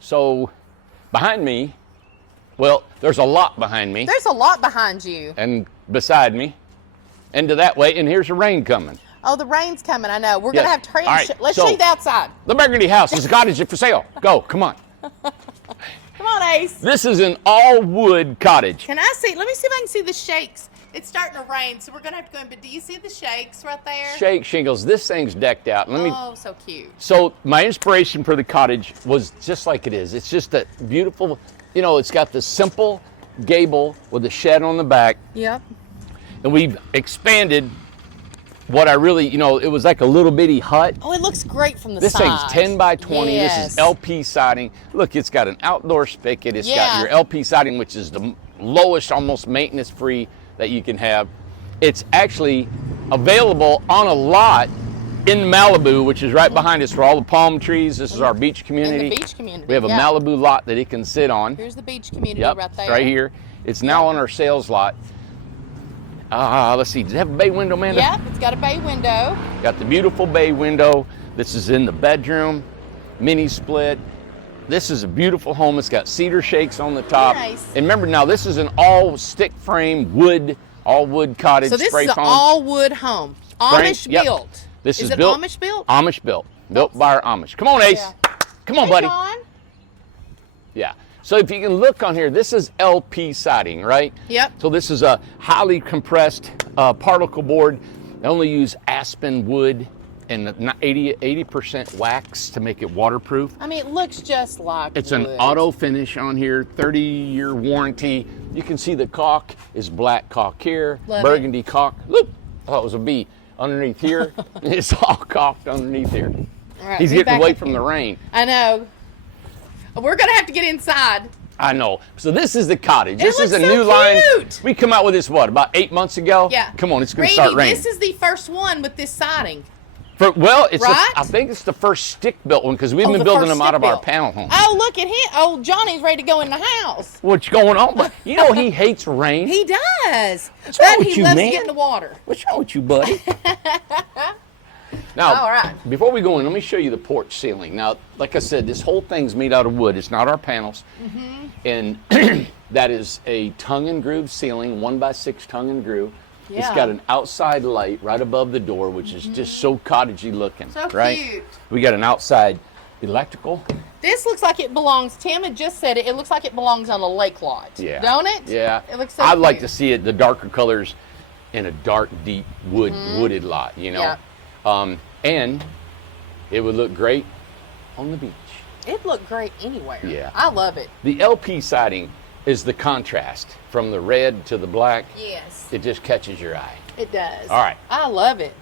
So behind me, well, there's a lot behind me. There's a lot behind you. And beside me, and to that way, and here's the rain coming. Oh, the rain's coming, I know. We're Yes. going to have to trade. All right, Let's so- show you the outside. The Burgundy House is a cottage for sale. Go, come on. Come on, Ace. This is an all-wood cottage. Can I see? Let me see if I can see the shakes. It's starting to rain, so we're going to have to go in. But do you see the shakes right there? Shake shingles. This thing's decked out. Oh, so cute. So my inspiration for the cottage was just like it is. It's just a beautiful, you know, it's got the simple gable with a shed on the back. Yep. And we've expanded what I really, you know, it was like a little bitty hut. Oh, it looks great from the This side. thing's 10 by 20. Yes. This is LP siding. Look, it's got an outdoor spigot. It's got Yeah. your LP siding, which is the lowest, almost maintenance-free that you can have. It's actually available on a lot in Malibu, which is right behind us, where all the palm trees. This is our beach community. In the beach community. We have a yeah. Malibu lot that it can sit on. Here's the beach community Yep, right there. right here. It's now on our sales lot. Let's see, does it have a bay window, Amanda? Yep, it's got a bay window. Got the beautiful bay window. This is in the bedroom, mini split. This is a beautiful home. It's got cedar shakes on the top. Nice. And remember now, this is an all stick frame wood, all wood cottage. So this spray is an foam. all wood home. Amish Yep. built. This is it built, Amish built? Amish built. Built by our Amish. Come on, Ace. Yeah. Come on, Hey, buddy. John. Yeah. So if you can look on here, this is LP siding, right? Yep. So this is a highly compressed particle board. They only use aspen wood and 80% wax to make it waterproof. I mean, it looks just like It's wood. an auto finish on here, 30-year warranty. You can see the caulk is black caulk here, Love burgundy caulk. Look, I thought it was a bee underneath here. It's all caulked underneath here. All right, He's be getting back away up from here. the rain. I know. We're going to have to get inside. I know. So this is the cottage. This is looks a so new line. cute. We come out with this, what, about 8 months ago? Yeah. Come on, it's going to Randy, start raining. this is the first one with this siding. Well, it's Right? I think it's the first stick-built one because we've Oh, been the building first them out of our stick-built. panel home. Oh, look at him. Oh, Johnny's ready to go in the house. What's going on? But you know he hates rain. He does. What's But wrong with he you, loves man? to get in the water. What's wrong with you, buddy? Now, All right. before we go in, let me show you the porch ceiling. Now, like I said, this whole thing's made out of wood. It's not our panels. Mm-hmm. And that is a tongue and groove ceiling, 1x6 tongue and groove. It's Yeah. got an outside light right above the door, which is just so cottagey looking. So right? cute. We got an outside electrical. This looks like it belongs, Tim had just said it, it looks like it belongs on a lake lot. Yeah. Don't it? Yeah. It looks so I'd like to cute. see it, the darker colors in a dark, deep wooded lot, you know? Yeah. And it would look great on the beach. It looked great anywhere. Yeah. I love it. The LP siding is the contrast from the red to the black. Yes. It just catches your eye. It does. All right. I love it.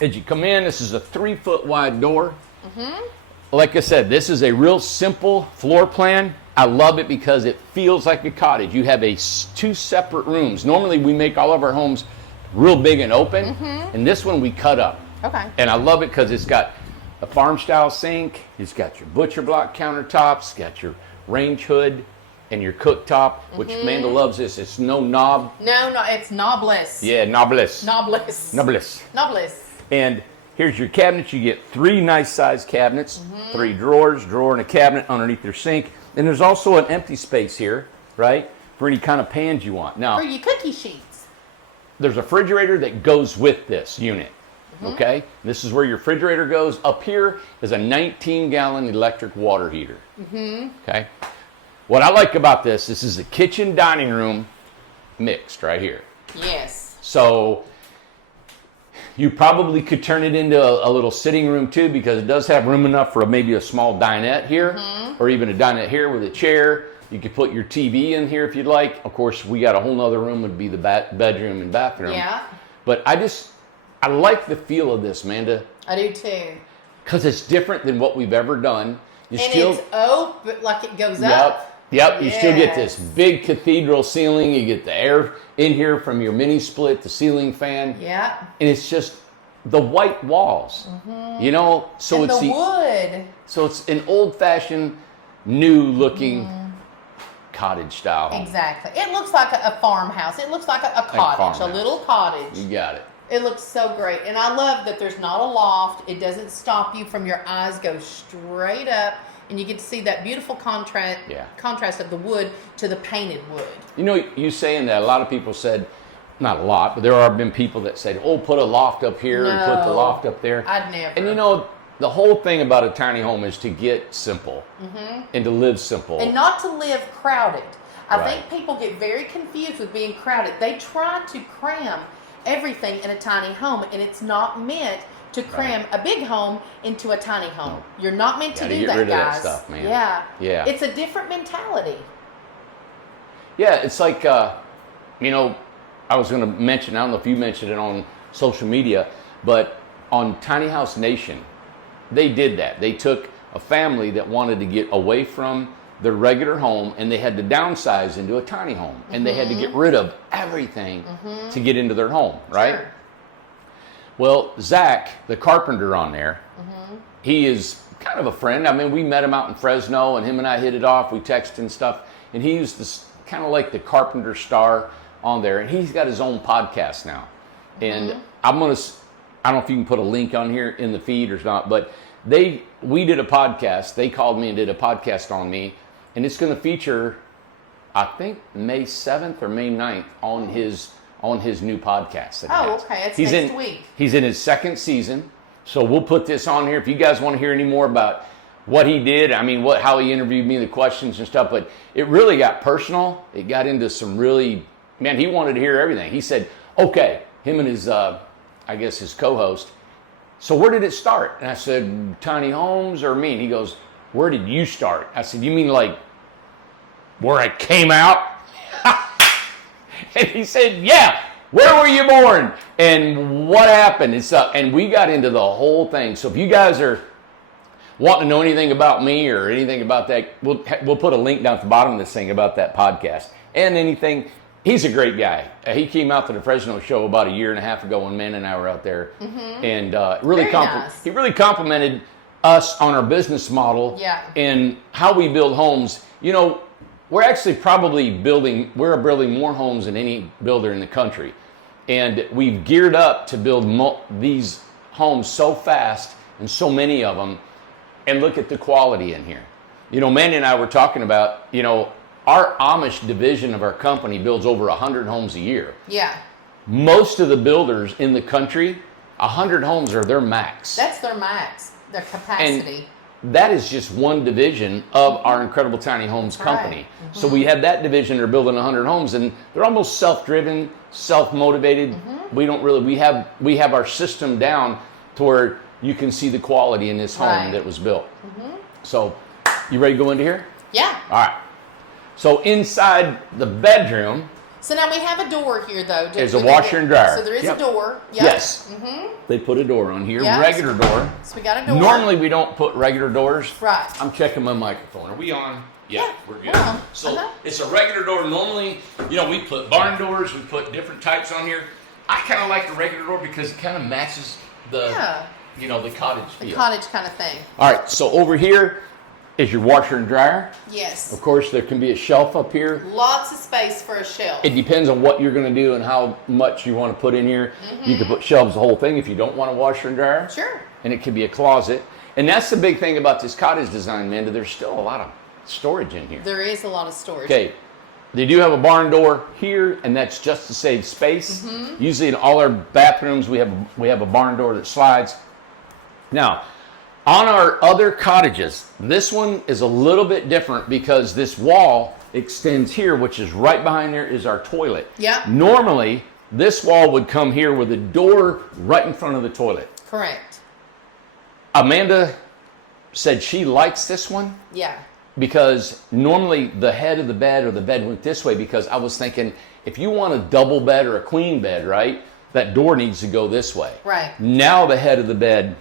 As you come in, this is a 3-foot wide door. Like I said, this is a real simple floor plan. I love it because it feels like a cottage. You have two separate rooms. Normally we make all of our homes real big and open, and this one we cut up. Okay. And I love it because it's got a farm style sink, it's got your butcher block countertops, got your range hood and your cooktop, which Amanda loves this. It's no knob. No, it's knobless. Yeah, knobless. Knobless. Knobless. Knobless. And here's your cabinets. You get 3 nice sized cabinets, 3 drawers, drawer and a cabinet underneath your sink. And there's also an empty space here, right, for any kind of pans you want. Now, For your cookie sheets. there's a refrigerator that goes with this unit. Okay, this is where your refrigerator goes. Up here is a 19-gallon electric water heater. Okay, what I like about this is a kitchen dining room mixed right here. Yes. So you probably could turn it into a little sitting room too, because it does have room enough for maybe a small dinette here, or even a dinette here with a chair. You could put your TV in here if you'd like. Of course, we got a whole nother room would be the bedroom and bathroom. Yeah. But I like the feel of this, Amanda, I do too. because it's different than what we've ever done. You And still, it's open, like it goes up. Yep. You still get this Yes. big cathedral ceiling. You get the air in here from your mini split, the ceiling fan. Yeah. And it's just the white walls, you know. So And it's the wood. so it's an old-fashioned, new-looking cottage style home. Exactly. It looks like a farmhouse. It looks like a cottage, a farmhouse. little cottage. You got it. It looks so great. And I love that there's not a loft. It doesn't stop you from your eyes go straight up. and you get to see that beautiful contrast of the wood to the painted wood. You know, you saying that, a lot of people said, not a lot, but there have been people that said, oh, put a loft up here and put the loft up there. I'd never. And you know, the whole thing about a tiny home is to get simple and to live simple. And not to live crowded. I Right. think people get very confused with being crowded. They try to cram everything in a tiny home, and it's not meant to cram a big home into a tiny home. No. You're not meant to Gotta do get that, rid of that guys. stuff, man. Yeah. Yeah. It's a different mentality. Yeah, it's like, you know, I was going to mention, I don't know if you mentioned it on social media, but on Tiny House Nation, they did that. They took a family that wanted to get away from their regular home, and they had to downsize into a tiny home, and they had to get rid of everything to get into their home, right? Sure. Well, Zach, the carpenter on there, he is kind of a friend. I mean, we met him out in Fresno, and him and I hit it off. We texted and stuff, and he's this kind of like the carpenter star on there, and he's got his own podcast now. And I don't know if you can put a link on here in the feed or not, but we did a podcast. They called me and did a podcast on me, and it's going to feature, I think, May 7th or May 9th on his new podcast. That he has. Okay. It's He's next in, week. He's in his second season, so we'll put this on here. If you guys want to hear any more about what he did, I mean, how he interviewed me, the questions and stuff, but it really got personal. It got into some really, man, he wanted to hear everything. He said, okay, him and his, I guess his co-host, so where did it start? And I said, tiny homes or me? And he goes, where did you start? I said, you mean like where I came out? And he said, yeah, where were you born? And what happened? And we got into the whole thing. So if you guys are wanting to know anything about me or anything about that, we'll put a link down at the bottom of this thing about that podcast. And anything, he's a great guy. He came out to the Fresno show about a year and a half ago when Man and I were out there. And nice. he really complimented us on our business model and how we build homes. You know, we're actually we're building more homes than any builder in the country. And we've geared up to build these homes so fast and so many of them. And look at the quality in here. You know, Mandy and I were talking about, you know, our Amish division of our company builds over 100 homes a year. Yeah. Most of the builders in the country, 100 homes are their max. That's their max, their capacity. And that is just one division of our Incredible Tiny Homes company. So we have that division, they're building 100 homes, and they're almost self-driven, self-motivated. We have our system down to where you can see the quality in this home that was built. So, you ready to go into here? Yeah. All right. So inside the bedroom, So now we have a door here, though. there's a washer and dryer. So there is a door. Yep. Yes. They put a door on here, Yep. regular door. So we got a door. Normally we don't put regular doors. Right. I'm checking my microphone. Are we on? Yeah, we're good. We're on. So it's a regular door. Normally, you know, we put barn doors, we put different types on here. I kind of like the regular door because it kind of matches the, you know, the cottage feel. The cottage kind of thing. All right, so over here is your washer and dryer. Yes. Of course, there can be a shelf up here. Lots of space for a shelf. It depends on what you're going to do and how much you want to put in here. You can put shelves the whole thing if you don't want a washer and dryer. Sure. And it can be a closet. And that's the big thing about this cottage design, Amanda. There's still a lot of storage in here. There is a lot of storage. Okay. They do have a barn door here, and that's just to save space. Usually in all our bathrooms, we have a barn door that slides. Now, on our other cottages, this one is a little bit different because this wall extends here, which is right behind there is our toilet. Yeah. Normally, this wall would come here with a door right in front of the toilet. Correct. Amanda said she likes this one. Yeah. Because normally the head of the bed or the bed went this way, because I was thinking if you want a double bed or a queen bed, right, that door needs to go this way. Right. Now the head of the bed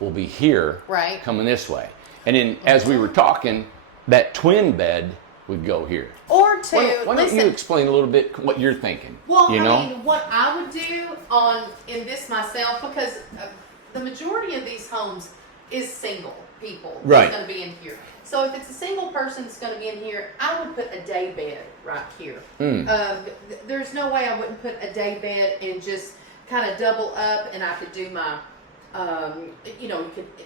will be here, right, coming this way. And then as we were talking, that twin bed would go here. Or two. Why don't you explain a little bit what you're thinking? Well, I mean, what I would do in this myself, because the majority of these homes is single people right, that's going to be in here. So if it's a single person that's going to be in here, I would put a day bed right here. There's no way I wouldn't put a day bed and just kind of double up, and I could do my You know,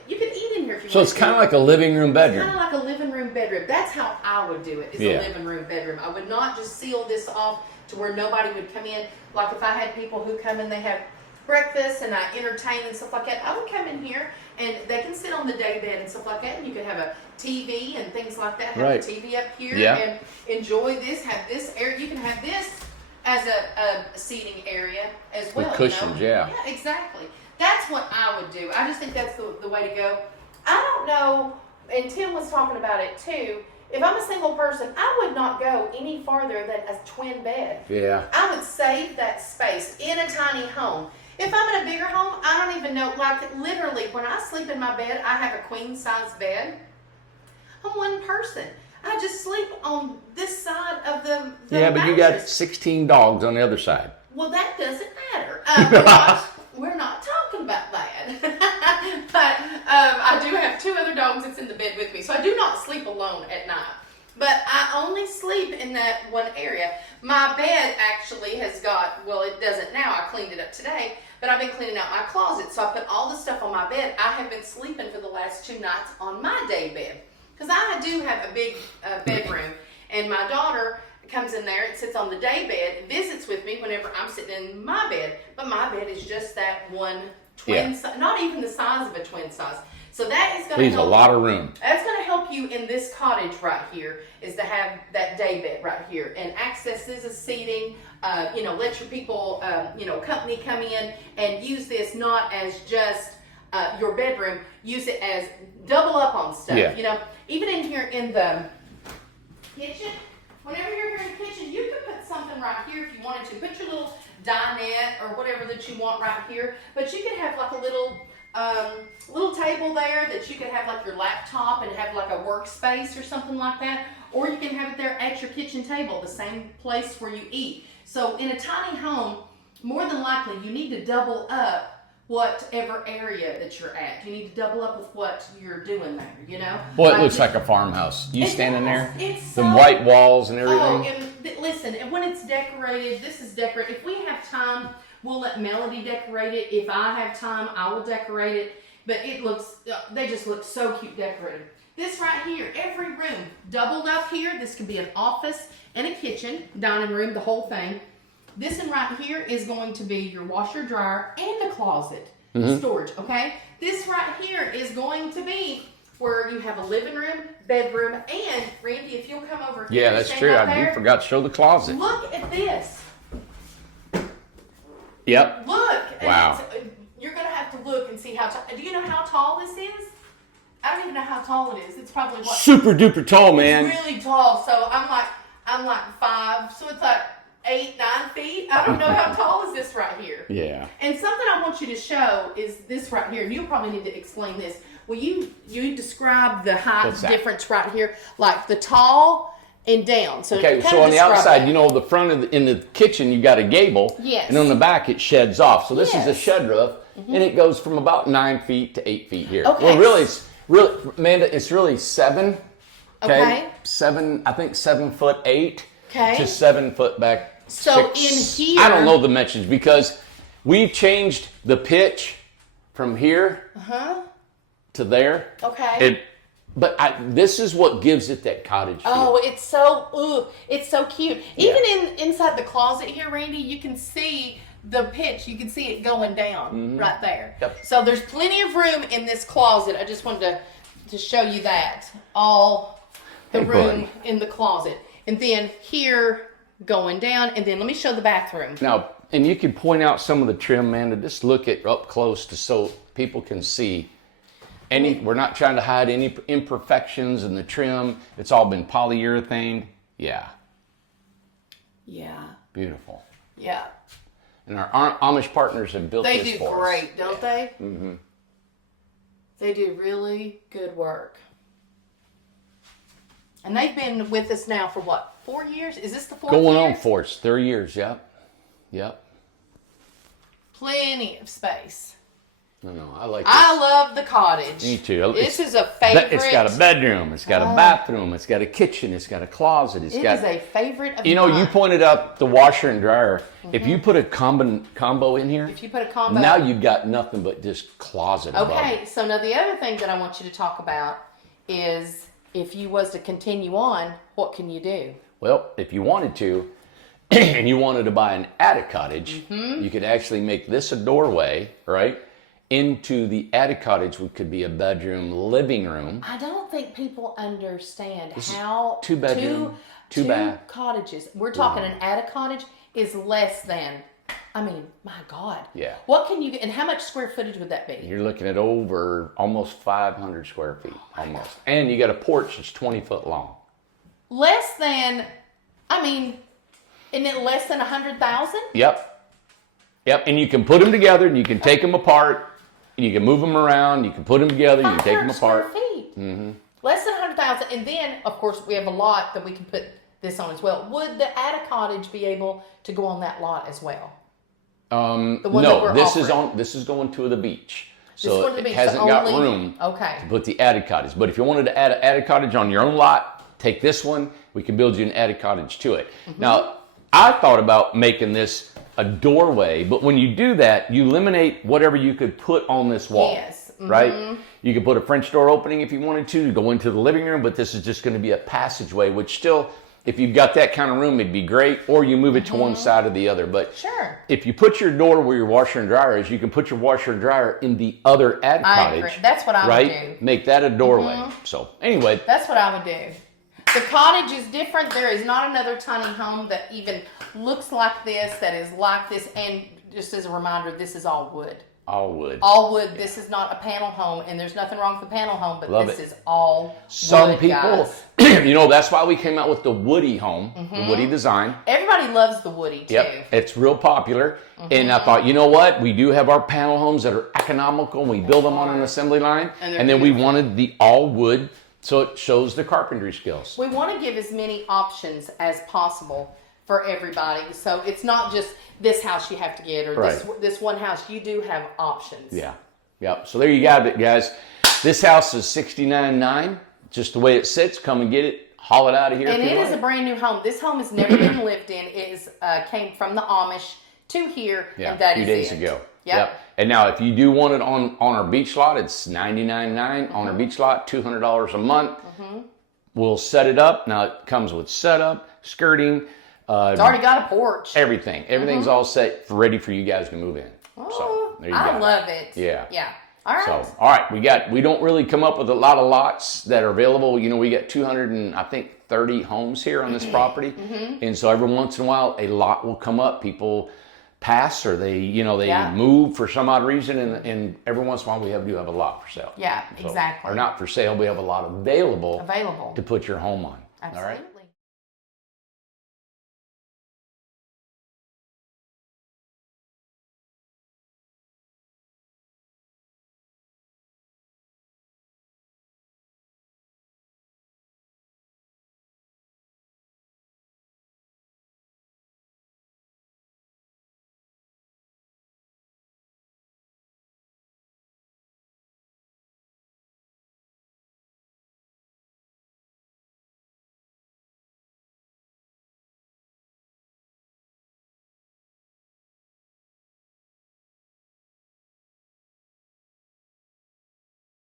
you could eat in here if you want. So it's kind of like a living room bedroom. Kind of like a living room bedroom. That's how I would do it. Is a living room bedroom. I would not just seal this off to where nobody would come in. Like if I had people who come and they have breakfast and I entertain and stuff like that, I would come in here and they can sit on the day bed and stuff like that, and you could have a TV and things like that. Have a TV up here and enjoy this. Have this area. You can have this as a seating area as well. With cushions, Yeah, exactly. That's what I would do. I just think that's the way to go. I don't know, and Tim was talking about it too. If I'm a single person, I would not go any farther than a twin bed. Yeah. I would save that space in a tiny home. If I'm in a bigger home, I don't even know, like literally when I sleep in my bed, I have a queen size bed. I'm one person. I just sleep on this side of the Yeah, but you got mattress. 16 dogs on the other side. Well, that doesn't matter. We're not talking about that. But I do have 2 other dogs that's in the bed with me, so I do not sleep alone at night. But I only sleep in that one area. My bed actually has got, well, it doesn't now. I cleaned it up today, but I've been cleaning out my closet. So I put all the stuff on my bed. I have been sleeping for the last 2 nights on my day bed. Because I do have a big bedroom, and my daughter comes in there and sits on the day bed and visits with me whenever I'm sitting in my bed. But my bed is just that one twin size, not even the size of a twin size. So that is going to Leaves a lot of room. That's going to help you in this cottage right here, is to have that day bed right here and access this as seating. You know, let your people, you know, company come in and use this not as just your bedroom. Use it as double up on stuff. Yeah. You know, even in here in the kitchen. Whenever you're here in the kitchen, you could put something right here if you wanted to. Put your little dinette or whatever that you want right here. But you could have like a little table there that you could have like your laptop and have like a workspace or something like that. Or you can have it there at your kitchen table, the same place where you eat. So in a tiny home, more than likely you need to double up whatever area that you're at. You need to double up with what you're doing there, you know? Well, it looks like a farmhouse. You standing there, it's the white walls and everything. Oh, and listen, and when it's decorated, this is decorated. If we have time, we'll let Melody decorate it. If I have time, I will decorate it. But it looks, they just look so cute decorated. This right here, every room doubled up here. This could be an office and a kitchen, dining room, the whole thing. This one right here is going to be your washer, dryer, and a closet storage, okay? This right here is going to be where you have a living room, bedroom, and Randy, if you'll come over here. Yeah, that's true. I forgot to show the closet. Look at this. Yep. Look. Wow. You're going to have to look and see how tall. Do you know how tall this is? I don't even know how tall it is. It's probably what? Super duper tall, man. It's really tall. So I'm like 5. So it's like 8, 9 feet. I don't know how tall is this right here. Yeah. And something I want you to show is this right here. You'll probably need to explain this. Will you describe the height difference right here, like the tall and down? So okay, so on the outside, you know, the front of in the kitchen, you got a gable. Yes. And on the back, it sheds off. So this is a Yes. shed roof, and it goes from about 9 feet to 8 feet here. Okay. Well, really, Amanda, it's really 7. Okay. 7, I think 7'8" Okay. to 7 foot back. So 6. in here, I don't know the dimensions because we've changed the pitch from here to there. Okay. But this is what gives it that cottage feel. Oh, it's so cute. Even inside the closet here, Randy, you can see the pitch. You can see it going down right there. Yep. So there's plenty of room in this closet. I just wanted to show you that. All the room in the closet. And then here going down, and then let me show the bathroom. Now, and you can point out some of the trim, man, just look at up close so people can see. We're not trying to hide any imperfections in the trim. It's all been polyurethane. Yeah. Yeah. Beautiful. Yeah. And our Amish partners have built They this do for us. great, don't they? Mm-hmm. They do really good work. And they've been with us now for what, 4 years? Is this the 4th year? Going on for us, 3 years, yep. Plenty of space. No, I like this. I love the Cottage. Me too. This is a favorite. It's got a bedroom. It's got a bathroom. It's got a kitchen. It's got a closet. It is a favorite of You know, mine. you pointed out the washer and dryer. If you put a combo in here, If you put a combo. now you've got nothing but just closet above Okay, it. so now the other thing that I want you to talk about is if you was to continue on, what can you do? Well, if you wanted to, and you wanted to buy an attic cottage, you could actually make this a doorway, right, into the attic cottage, which could be a bedroom, living room. I don't think people understand how two bedroom, two bath. cottages. We're talking an attic cottage is less than. I mean, my God. Yeah. What can you get, and how much square footage would that be? You're looking at over almost 500 square feet, almost. And you got a porch that's 20 foot long. Less than, I mean, isn't it less than 100,000? Yep. Yep. And you can put them together and you can take them apart and you can move them around. You can put them together. You can take them 500 square apart. feet. Mm-hmm. Less than 100,000. And then, of course, we have a lot that we can put this on as well. Would the attic cottage be able to go on that lot as well? The one that No, we're this is offering. this is going to the beach. This is So going to the it beach, hasn't so got only- room Okay. to put the attic cottage. But if you wanted to add an attic cottage on your own lot, take this one. We can build you an attic cottage to it. Mm-hmm. Now, I thought about making this a doorway, but when you do that, you eliminate whatever you could put on this wall. Yes. Mm-hmm. Right? You could put a French door opening if you wanted to go into the living room, but this is just going to be a passageway, which still, if you've got that kind of room, it'd be great, or you move it to one side or the other. But Sure. if you put your door where your washer and dryer is, you can put your washer and dryer in the other attic I cottage. agree. That's what I would do. Make that a doorway. So anyway, That's what I would do. The cottage is different. There is not another tiny home that even looks like this, that is like this. And just as a reminder, this is all wood. all wood. All wood. Yeah. This is not a panel home, and there's nothing wrong with the panel home, but Love this it. is all Some wood, people, guys. you know, that's why we came out with the woody home, the woody design. Everybody loves the woody too. Yep, it's real popular. And I thought, you know what? We do have our panel homes that are economical. We build them on an assembly line. And then we wanted the all wood, so it shows the carpentry skills. We want to give as many options as possible for everybody. So it's not just this house you have to get, or this one house. You do have options. Yeah. Yep. So there you got it, guys. This house is $69,900. Just the way it sits. Come and get it. Haul it out of here. And if you it is like. a brand new home. This home has never been lived in. It is came from the Amish to here, and that a few is days it. ago. Yep. And now, if you do want it on our beach lot, it's $99,900 on our beach lot, $200 a month. We'll set it up. Now, it comes with setup, skirting. It's already got a porch. Everything. Everything's all set, ready for you guys to move in. So there you go. I love it. Yeah. Yeah. All right. So, all right, we don't really come up with a lot of lots that are available. You know, we got 230 homes here on this property. And so every once in a while, a lot will come up. People pass, or they move for some odd reason. And every once in a while, we do have a lot for sale. Yeah, So, exactly. or not for sale, we have a lot available Available. to put your home on. Absolutely. All right.